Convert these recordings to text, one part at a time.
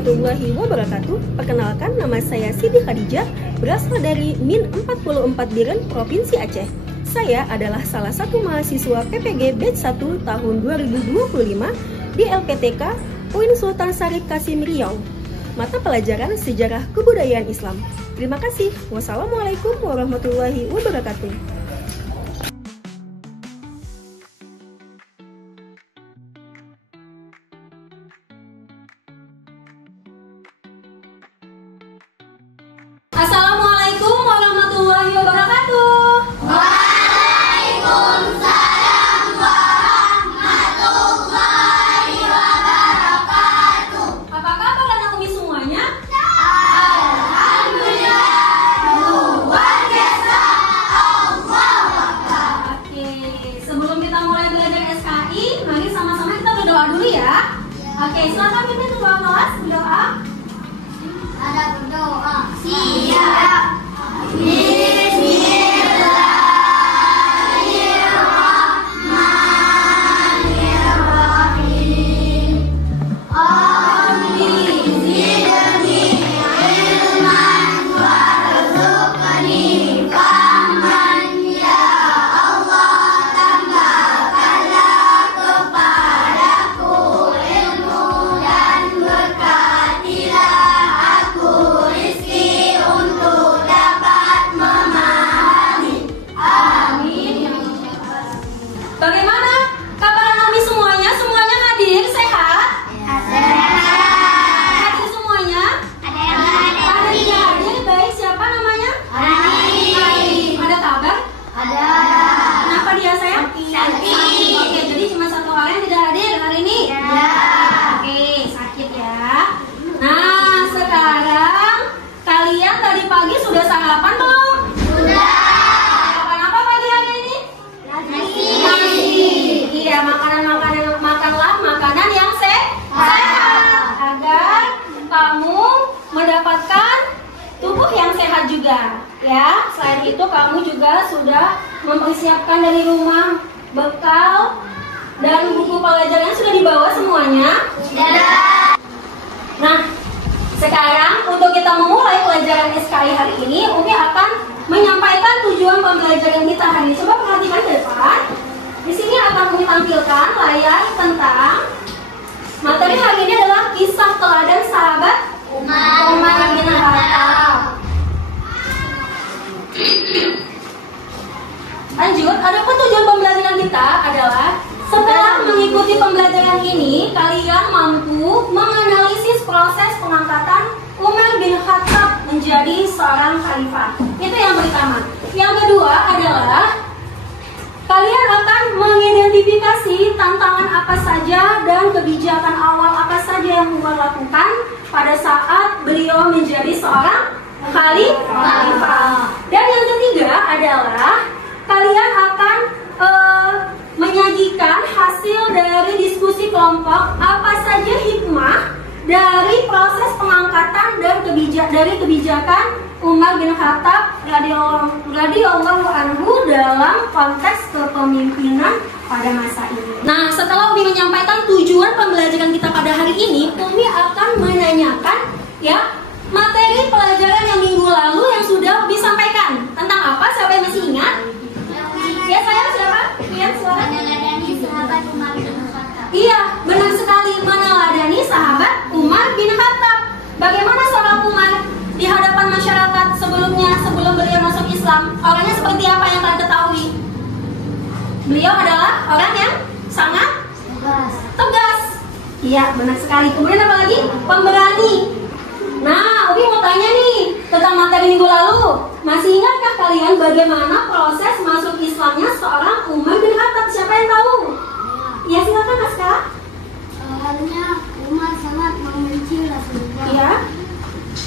warahmatullahi wabarakatuh. Perkenalkan, nama saya Siti Khadijah, berasal dari Min 44 Biren, Provinsi Aceh. Saya adalah salah satu mahasiswa PPG Batch 1 tahun 2025 di LPTK UIN Sultan Syarif Qasim Riau. Mata pelajaran Sejarah Kebudayaan Islam. Terima kasih. Wassalamualaikum warahmatullahi wabarakatuh. Assalamualaikum warahmatullahi wabarakatuh. Waalaikumsalam warahmatullahi wabarakatuh. Apa kabar anak Umi semuanya? Alhamdulillah, luar biasa. Allah. Oke, sebelum kita mulai belajar SKI, mari sama-sama kita berdoa dulu ya. Oke, silakan pimpin ketua kelas berdoa. Ada berdoa. Siap. Bismillahirrahmanirrahim. Rabbi zidni ilman warzuqni fahman, ya Allah, tambahkanlah kepadaku ilmu dan berkatilah aku rizki untuk dapat memahami. Amin. Bagaimana kabar anak Umi semuanya? Semuanya hadir, sehat? Hadir semuanya? Ada yang hadir. Ada yang hadir, baik. Siapa namanya? Hadir. Ada kabar? Ada. Kenapa dia sayang? Sakit. Oke, jadi cuma satu orang yang tidak hadir hari ini? Ya. Oke, sakit ya. Nah, sekarang kalian tadi pagi sudah sarapan belum? Sudah. Sarapan apa pagi hari ini? Nasi. Iya, makanlah makanan yang sehat agar kamu mendapatkan tubuh yang sehat juga. Ya, selain itu kamu juga sudah mempersiapkan dari rumah bekal dan buku pelajaran sudah dibawa semuanya. Sudah. Nah, sekarang untuk kita memulai pelajaran SKI hari ini, Umi akan menyampaikan tujuan pembelajaran kita hari ini. Coba perhatikan ke depan. Di sini akan Umi tampilkan layar tentang materi hari ini adalah kisah teladan sahabat Umar bin Khattab. Lanjut, adapun tujuan pembelajaran kita adalah setelah mengikuti pembelajaran ini, kalian mampu menganalisis proses pengangkatan Umar bin Khattab menjadi seorang khalifah. Itu yang pertama. Yang kedua adalah kalian akan mengidentifikasi tantangan apa saja dan kebijakan awal apa saja yang Umar lakukan pada saat beliau menjadi seorang khalifah. Dan yang ketiga adalah kalian akan menyajikan hasil dari diskusi kelompok apa saja hikmah dari proses pengangkatan dan kebijakan Umar bin Khattab radhiyallahu anhu dalam konteks kepemimpinan pada masa ini. Nah, setelah Umi menyampaikan tujuan pembelajaran kita pada hari ini, Umi akan menanyakan ya materi pelajaran yang minggu lalu yang sudah Umi sampaikan. Tentang apa? Siapa yang masih ingat? Ya, saya siapa? Iya, silakan. Meneladani sahabat Umar bin Khattab. Iya, benar sekali, meneladani sahabat Umar bin Khattab. Bagaimana seorang Umar di hadapan masyarakat sebelumnya, sebelum beliau masuk Islam? Orangnya seperti apa yang kalian ketahui? Beliau adalah orang yang sangat tegas. Iya, benar sekali. Kemudian apa lagi? Pemberani. Nah, Umi mau tanya nih tentang materi minggu lalu. Masih ingatkah kalian bagaimana proses masuk Islamnya seorang Umar bin Khattab? Siapa yang tahu? Ya, silakan Aska. Awalnya Umar sangat membenci Rasulullah. Iya.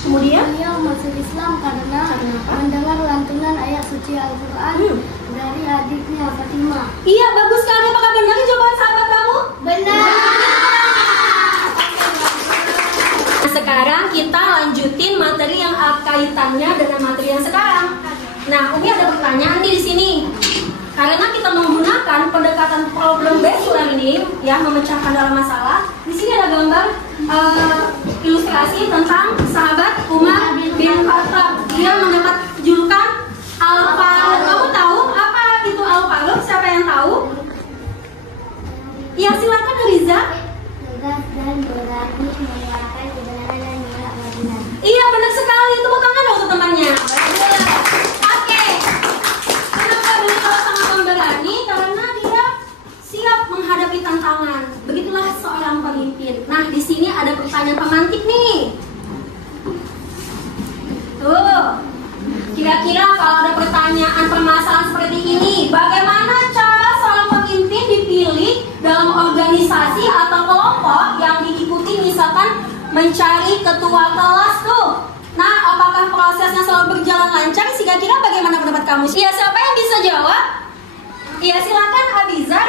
Kemudian? Beliau masuk Islam karena mendengar lantunan ayat suci Al-Quran dari adiknya Fatimah. Iya, bagus sekali. Apakah benar jawaban sahabat kamu? Benar. Nah, sekarang kita lanjutin materi yang kaitannya dengan materi yang sekarang. Nah, Umi ada pertanyaan di sini. Karena kita menggunakan pendekatan problem based learning, ya, memecahkan dalam masalah. Di sini ada gambar ilustrasi tentang sahabat Umar bin Khattab. Dia mendapat julukan Al-Faruq. Kamu tahu apa itu Al-Faruq? Siapa yang tahu? Ya, silakan Riza. Tegas dan berani menyuarakan kebenaran dan menolak kebenaran. Iya, benar sekali. Tepuk tangan dong untuk temannya. Oke. Kenapa beliau sangat pemberani? Karena dia siap menghadapi tantangan. Begitulah seorang pemimpin. Nah, di sini ada pertanyaan pemantik nih. Tuh. Kira-kira kalau ada pertanyaan permasalahan seperti ini, bagaimana cara seorang pemimpin dipilih dalam organisasi atau kelompok yang diikuti, misalkan mencari ketua kelas tuh. Nah, apakah prosesnya selalu berjalan lancar? Kira-kira bagaimana pendapat kamu? Iya, siapa yang bisa jawab? Iya, silakan Abizar.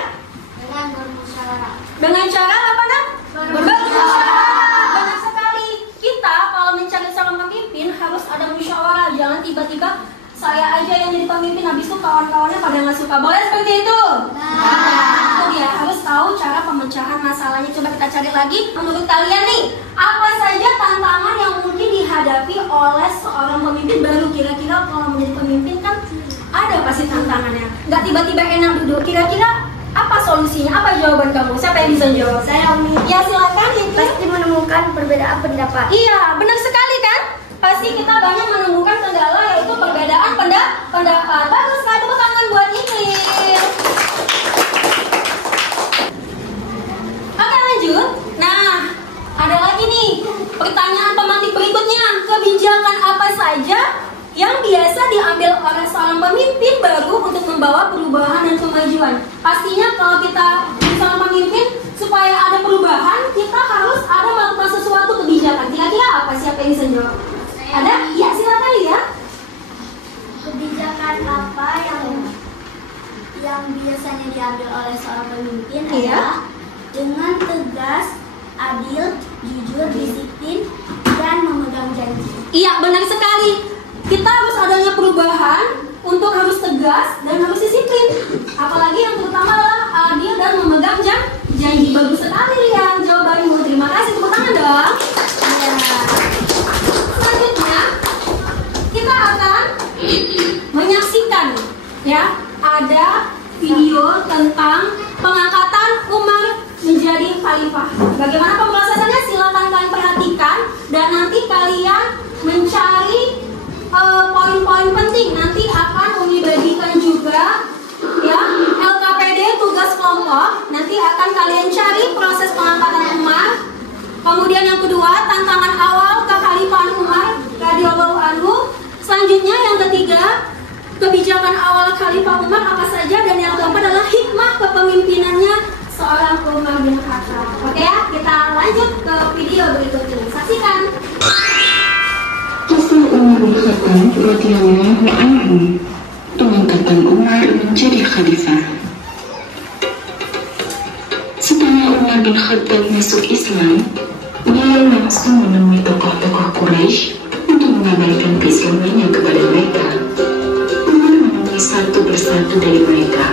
Dengan bermusyawarah. Dengan cara apa, Nak? Bermusyawarah. Benar sekali. Kita kalau mencari seorang pemimpin harus ada musyawarah. Jangan tiba-tiba saya aja yang jadi pemimpin, habis itu kawan-kawannya pada nggak suka. Boleh seperti itu? Nah, itu dia. Harus tahu cara pemecahan masalahnya. Coba kita cari lagi. Menurut kalian nih, apa saja tantangan yang mungkin dihadapi oleh seorang pemimpin baru? Kira-kira kalau menjadi pemimpin kan ada pasti tantangannya. Nggak tiba-tiba enak duduk. Kira-kira apa solusinya? Apa jawaban kamu? Siapa yang bisa jawab? Saya Umi. Ya, silakan. Pasti menemukan perbedaan pendapat. Iya, benar sekali kan? Pasti kita banyak menemukan kendala, yaitu perbedaan pendapat. Bagus sekali, tepuk tangan buat Iqlil. Oke, lanjut. Nah, ada lagi nih pertanyaan pemantik berikutnya. Kebijakan apa saja yang biasa diambil oleh seorang pemimpin baru untuk membawa perubahan dan kemajuan? Pastinya kalau kita seorang pemimpin, supaya ada perubahan, kita harus ada melakukan sesuatu kebijakan. Kira-kira apa? Siapa yang bisa jawab? Ada? Ya, silakan ya. Kebijakan apa yang biasanya diambil oleh seorang pemimpin Iya. adalah dengan tegas, adil, jujur, disiplin, dan memegang janji. Iya, benar sekali. Kita harus adanya perubahan untuk harus tegas dan harus disiplin. Apalagi yang terutama adalah adil dan memegang janji. Bagus sekali Rian jawabanmu. Terima kasih, tepuk tangan dong. Ya. Selanjutnya kita akan menyaksikan ya, ada video tentang pengangkatan Umar menjadi khalifah. Bagaimana pemrosesannya? Silakan kalian perhatikan dan nanti kalian mencari poin-poin penting. Nanti akan Umi bagikan juga ya, LKPD tugas kelompok. Nanti akan kalian cari proses pengangkatan Umar. Kemudian yang kedua, tantangan awal kekhalifahan Umar radhiyallahu anhu. Selanjutnya yang ketiga, kebijakan awal Khalifah Umar apa saja, dan yang keempat adalah hikmah kepemimpinannya seorang Umar bin Khattab. Oke ya, kita lanjut ke video berikut ini. Saksikan. Kisah Umar bin Khattab radhiyallahu anhu, pengangkatan Umar menjadi khalifah. Setelah Umar bin Khattab masuk Islam, beliau langsung menemui tokoh-tokoh Quraisy untuk mengabarkan keislamannya kepada mereka. Umar menemui satu persatu dari mereka.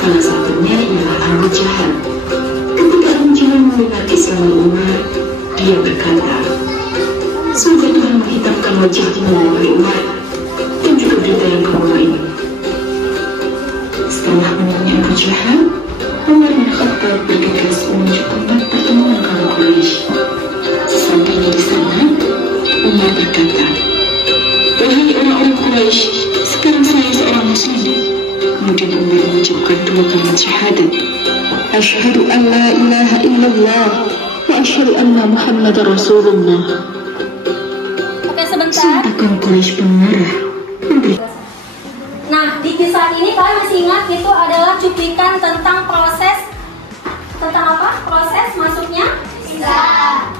Salah satunya ialah Abu Jahal. Ketika Abu Jahal mendengar Islam Umar, dia berkata, "Semoga Tuhan menghitamkan wajahmu, wahai Umar, dan juga berita yang kamu bawa ini." Setelah menanya Abu Jahal, Umar bin Khattab bergegas menuju tempat pertemuan kaum Quraisy. Sesampainya di sana, Umar berkata, "Wahai orang-orang Quraisy, sekarang saya seorang Muslim." Kemudian Umar mengucapkan dua kalimat syahadat, "Asyhadu an la ilaha illallah wa asyhadu anna Muhammadar Rasulullah." Oke, sebentar. Sontak kaum Quraisy pun marah. Nah, di kisah ini kalian masih ingat itu adalah cuplikan tentang proses apa? Proses masuknya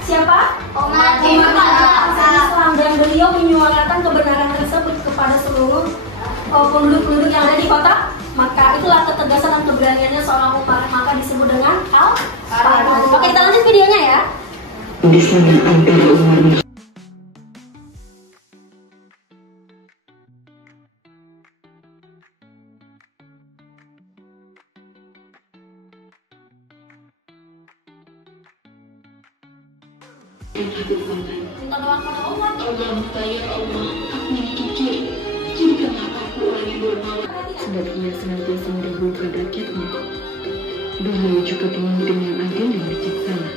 siapa? Umar bin Khattab, dan beliau menyuarakan kebenaran tersebut kepada seluruh penduduk-penduduk yang ada di kota Makkah. Itulah ketegasan dan keberaniannya seorang Umar, maka disebut dengan Al-Faruq. Oke, kita lanjut videonya ya. Di sana antara Umar bin dan Habib Rahman. Minta doa kepada Allah. Allahumma ya Allah, aku ini kikir, jadikanlah aku orang yang dermawan, sebab ia senantiasa mendahulukan rakyatnya. Beliau juga pemimpin yang adil dan bijaksana.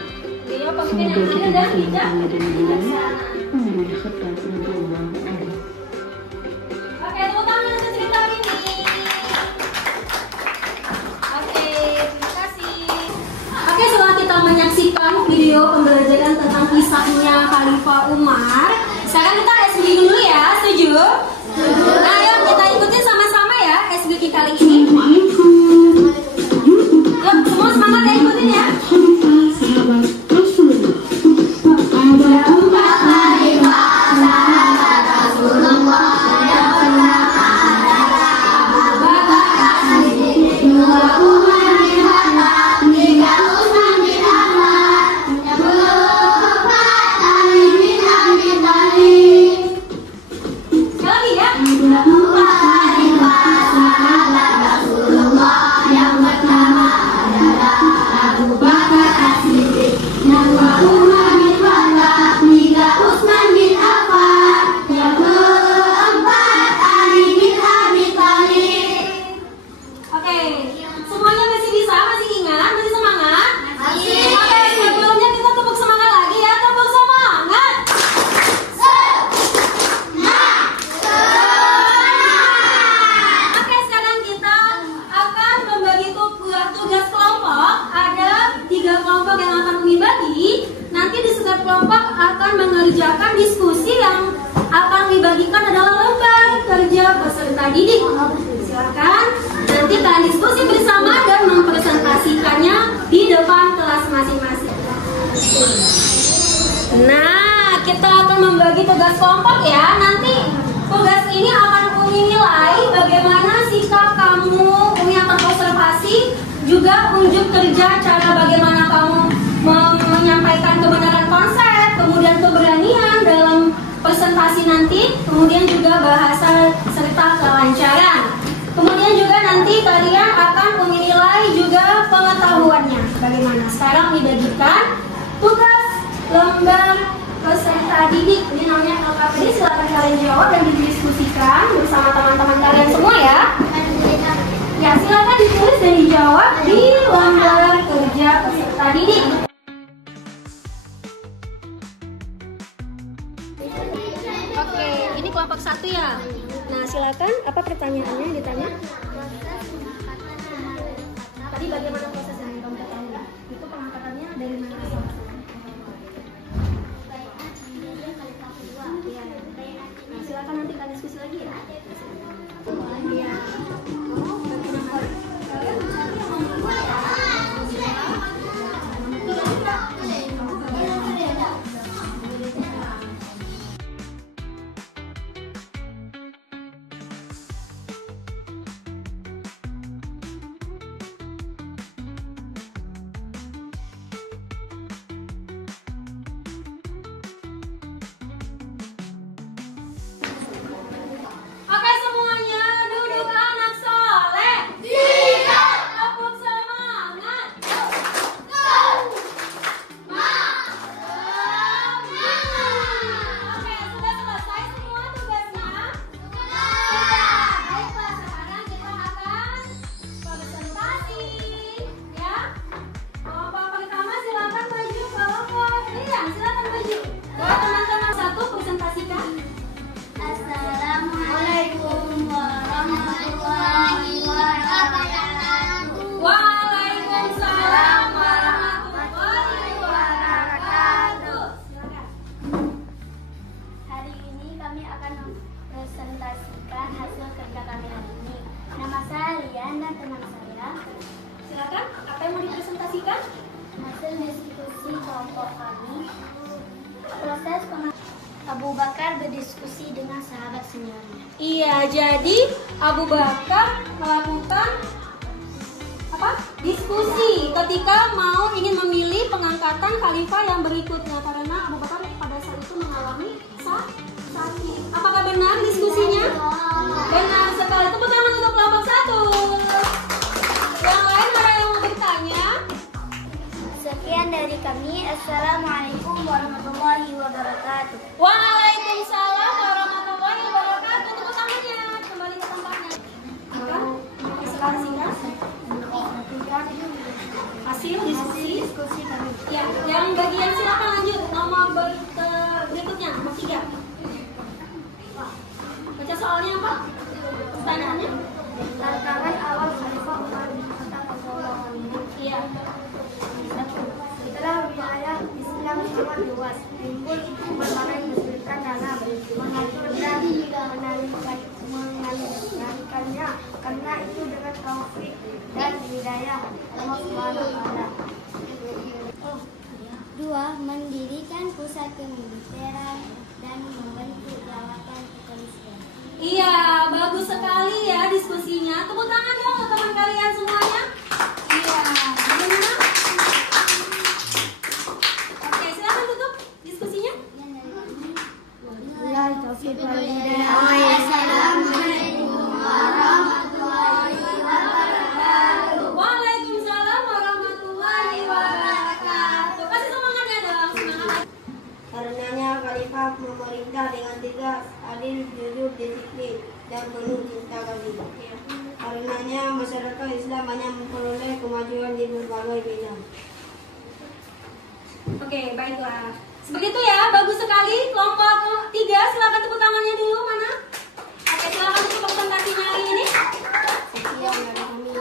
Semoga kita bisa bertanya dan beliau Umar bin Khattab radhiyallahu anhu. Oke, tepuk tangan untuk cerita ini. Oke, terima kasih. Oke, setelah kita menyaksikan video pembelajaran tentang kisahnya Khalifah Umar, sekarang kita SBQ dulu ya, setuju? Nah, ayo kita ikutin sama-sama ya SBQ kali ini. Yuk, semua semangat ya, ikutin ya. Sahabat Rasulullah. Ada 4 khalifah sahabat Rasulullah yang pertama adalah Abu Bakar As-Siddiq, 2 Umar bin Khattab, 3 Utsman bin Affan, yang keempat Ali bin Abi Thalib. Sekali lagi ya. Ada 4 khalifah sahabat Rasulullah yang pertama adalah Abu Bakar As-Siddiq, 2 Umar bin Khattab, 3 Utsman bin Affan, yang keempat Ali bin Abi Thalib. Oke, semuanya masih bisa, masih ingat, masih semangat? Masih. Oke, sebelumnya kita tepuk semangat lagi ya, tepuk semangat. Oke, sekarang kita akan membagi tugas kelompok. Ada 3 kelompok yang akan dibagi. Nanti di setiap kelompok akan mengerjakan diskusi yang akan dibagikan adalah lembar kerja peserta didik. Silakan nanti kalian diskusi bersama dan mempresentasikannya di depan kelas masing-masing. Nah, kita akan membagi tugas kelompok ya. Nanti tugas ini akan Umi nilai bagaimana sikap kamu, Umi akan observasi juga unjuk kerja cara bagaimana kamu menyampaikan kebenaran konsep, kemudian keberanian dalam presentasi nanti, kemudian juga bahasa serta kelancaran. Kemudian juga nanti kalian akan menilai juga pengetahuannya bagaimana. Sekarang dibagikan tugas lembar peserta didik. Ini namanya LKPD, silakan kalian jawab dan didiskusikan bersama teman-teman kalian semua ya. Ya, silakan ditulis dan dijawab di lembar kerja peserta didik. Oke, ini kelompok 1 ya. Nah, silakan, apa pertanyaannya yang ditanya? Tadi bagaimana prosesnya kamu ketahui? Itu pengangkatannya dari mana asal? Nah, silakan nanti kalian diskusi lagi ya. Iya. Oke semuanya, duduk anak soleh. Tepuk semangat. Oke, sudah selesai semua tugasnya? Baiklah, sekarang kita akan presentasi. Ya. Kelompok pertama silakan maju ke kelompok. Iya, silakan maju. Buat teman-teman 1 presentasikan. Assalamualaikum warahmatullahi wabarakatuh. Waalaikumsalam warahmatullahi wabarakatuh. Silakan. Hari ini kami akan mempresentasikan hasil kerja kami hari ini. Nama saya Lian dan teman saya. Silakan. Apa yang mau dipresentasikan? Hasil diskusi kelompok kami. Proses Abu Bakar berdiskusi dengan sahabat seniornya. Iya, jadi Abu Bakar melakukan apa? Diskusi ketika mau ingin memilih pengangkatan khalifah yang berikutnya karena Abu Bakar pada saat itu mengalami sakit. Apakah benar diskusinya? Benar sekali. Tepuk tangan untuk kelompok 1. Yang lain ada yang mau bertanya? Sekian dari kami. Assalamualaikum warahmatullahi wabarakatuh. Waalaikumsalam warahmatullahi wabarakatuh. Tepuk tangannya. Kembali ke tempatnya. Sekarang singkat. Hasil diskusi kami. Ya, yang bagian silakan lanjut. Nomor berikutnya, nomor 3. Baca soalnya apa? Pertanyaannya? Tantangan awal Khalifah Umar bin Khattab radhiyallahu anhu. Iya. Setelah wilayah Islam sangat luas, timbul berbagai kesulitan dalam mengatur dan mengendalikannya. Karena itu dengan taufik dan hidayah Allah Subhanahu wa taala. 2. Mendirikan pusat kemiliteran dan membentuk jawatan kepolisian. Iya, bagus sekali ya diskusinya. Tepuk tangan dong untuk teman kalian semuanya. Iya, bagaimana? Oke, silakan tutup diskusinya. Waalaikumsalam warahmatullahi wabarakatuh. Kasih semangatnya dong, semangat. Karenanya Khalifah memerintah dengan tegas, adil, jujur, disiplin, dan penuh cinta kasih. Karenanya masyarakat Islam banyak memperoleh kemajuan di berbagai bidang. Oke, baiklah. Begitu ya, bagus sekali. Kelompok 3, silakan tepuk tangannya dulu. Mana? Oke, silakan untuk presentasinya hari ini. Sekian dari kami.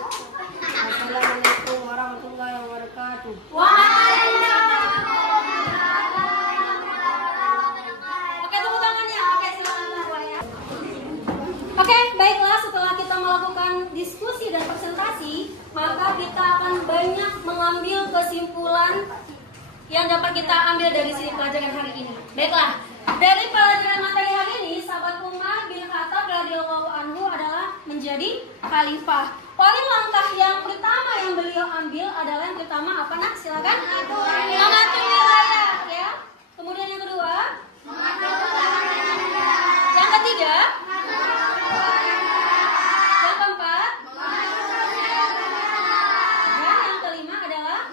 Assalamualaikum warahmatullahi wabarakatuh. Waalaikumsalam. Oke, tepuk tangannya. Oke, silakan semua ya. Oke, baiklah. Setelah kita melakukan diskusi dan presentasi, maka kita akan banyak mengambil kesimpulan yang dapat kita ambil dari sini pelajaran hari ini. Baiklah, dari pelajaran materi hari ini, sahabat Umar bin Khattab radhiyallahu anhu adalah menjadi khalifah. Poin langkah yang pertama yang beliau ambil adalah yang pertama apa nak? Silakan. Mengatur wilayah, ya. Kemudian yang kedua, yang ketiga, yang keempat, dan yang kelima adalah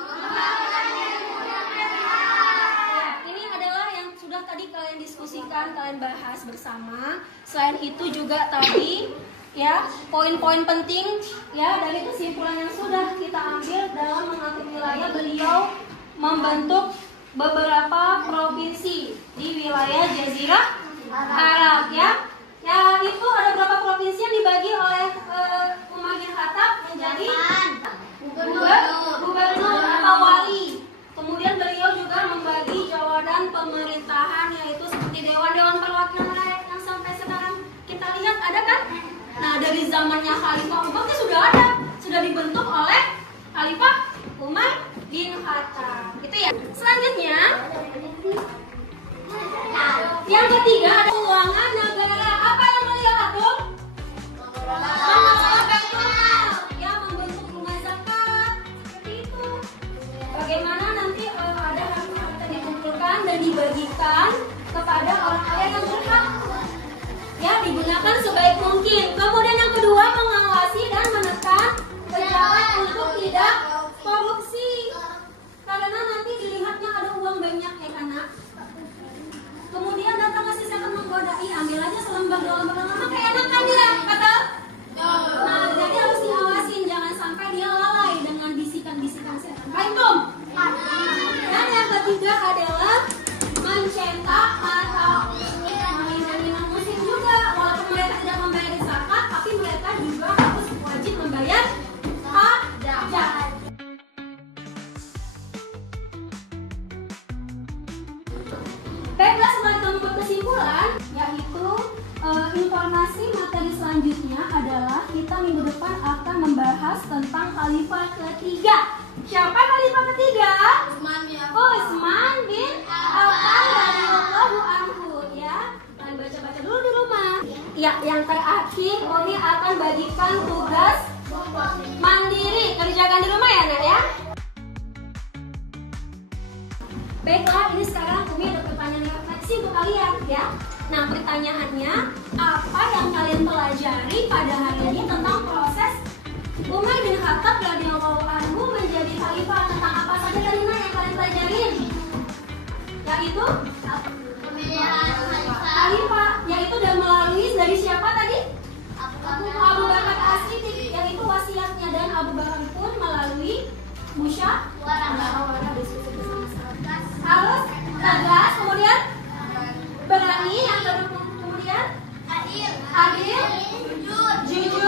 ini adalah yang sudah tadi kalian diskusikan, kalian bahas bersama. Selain itu juga tadi ya poin-poin penting ya dari kesimpulan yang sudah kita ambil dalam mengatur wilayah, beliau membentuk beberapa provinsi di wilayah Jazirah Arab ya. Ya itu ada beberapa provinsi yang dibagi oleh Umar bin Khattab menjadi gubernur atau wali. Kemudian beliau juga membagi jawatan pemerintahan, yaitu seperti dewan-dewan perwakilan rakyat yang sampai sekarang kita lihat ada kan? Nah dari zamannya Khalifah Umar itu sudah ada, sudah dibentuk oleh Khalifah Umar bin Khattab, gitu ya. Selanjutnya, yang ketiga ada keuangan negara. Apa yang beliau atur? Mengelola Baitulmal, ya membentuk rumah zakat, seperti itu. Bagaimana nanti ada harta dikumpulkan dan dibagikan kepada orang-orang yang berhak, ya digunakan sebaik mungkin. Kemudian yang kedua, mengawasi dan menekan pejabat untuk tidak korupsi, karena nanti dilihatnya ada uang banyak ya kan nak. Kemudian datang ke sistem menggodai, ambil aja selembar dua lembar, kayak enak kan dia kata. Nah jadi harus diawasin, jangan sampai dia lalai dengan bisikan-bisikan setan. Baik Tom. Dan yang ketiga adalah mencetak atau nominal muslim juga, walaupun mereka tidak membayar zakat, tapi mereka juga harus wajib membayar pajak. Baiklah, setelah kita membuat kesimpulan, yaitu informasi materi selanjutnya adalah kita minggu depan akan membahas tentang khalifah ketiga. Siapa khalifah ketiga? Utsman bin Affan radhiyallahu anhu ya. Kalian baca-baca dulu di rumah. Ya, yang terakhir Oni akan bagikan tugas mandiri, kerjakan di rumah ya nak ya. Baiklah, ini sekarang Umi ada pertanyaan refleksi untuk kalian ya. Nah, pertanyaannya, apa yang kalian pelajari pada hari ini tentang proses Umar bin Khattab radhiyallahu anhu menjadi khalifah? Tentang apa saja tadi yang kalian pelajari? pelajarin? Yaitu Pemilihan Khalifah, yaitu dan melalui dari siapa tadi? Abu Bakar As-Siddiq, yaitu wasiatnya, dan Abu Bakar pun melalui musyawarah diskusi bersama-sama. Harus tegas, kemudian berani, yang kemudian adil, jujur,